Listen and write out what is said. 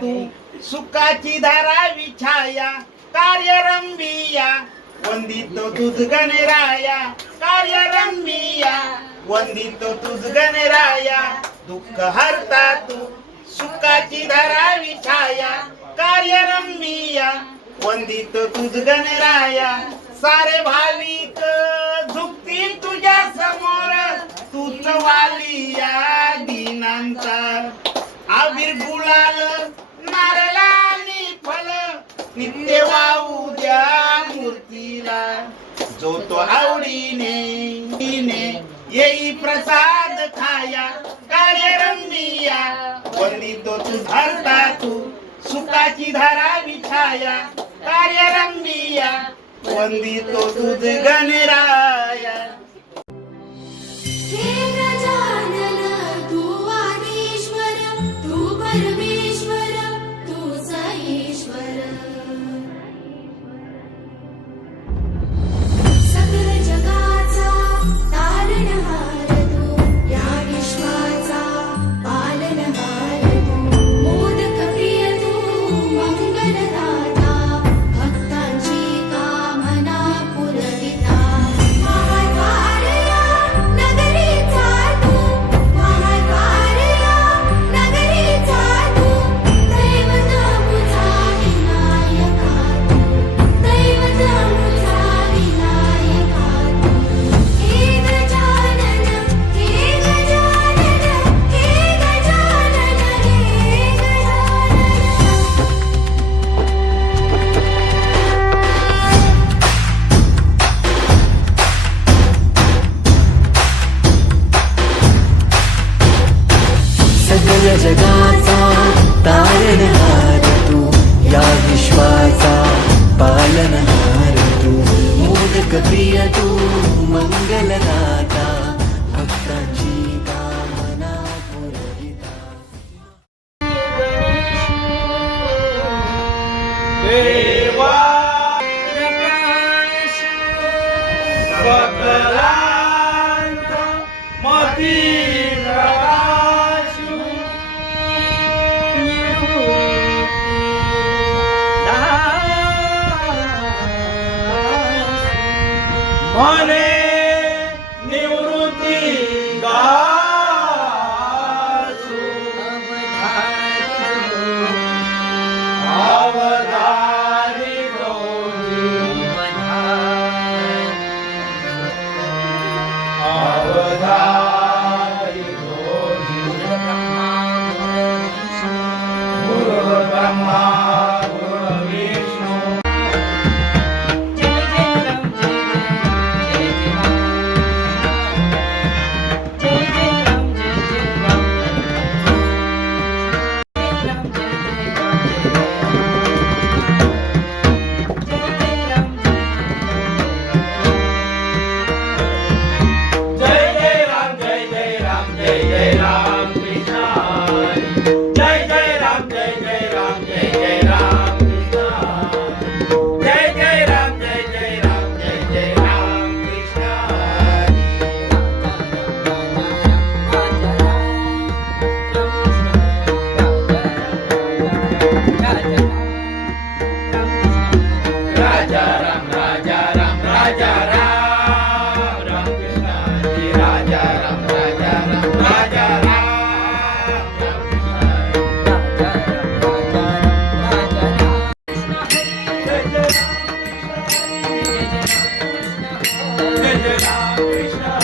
तू सुखाची धारा विछाया कार्य रंबिया वंदितो तुझ गणराया कार्य रंबिया वंदितो तुझ गणराया दुःख हरता तू. सुखाची धारा विछाया कार्य रंबिया वंदितो तुझ गणराया सारे भाविक झुकतील तुझ्या समोर. तूच वालिया दिनांतर आविर्भू नित्य वाहू द्या मूर्तीला. जो तो आवडीने येई प्रसाद खाया कार्यरंबिया तो तू धरता तू सुखाची धारा विछाया कार्यरंबिया वंदितो तुझ गणराया. Krishna.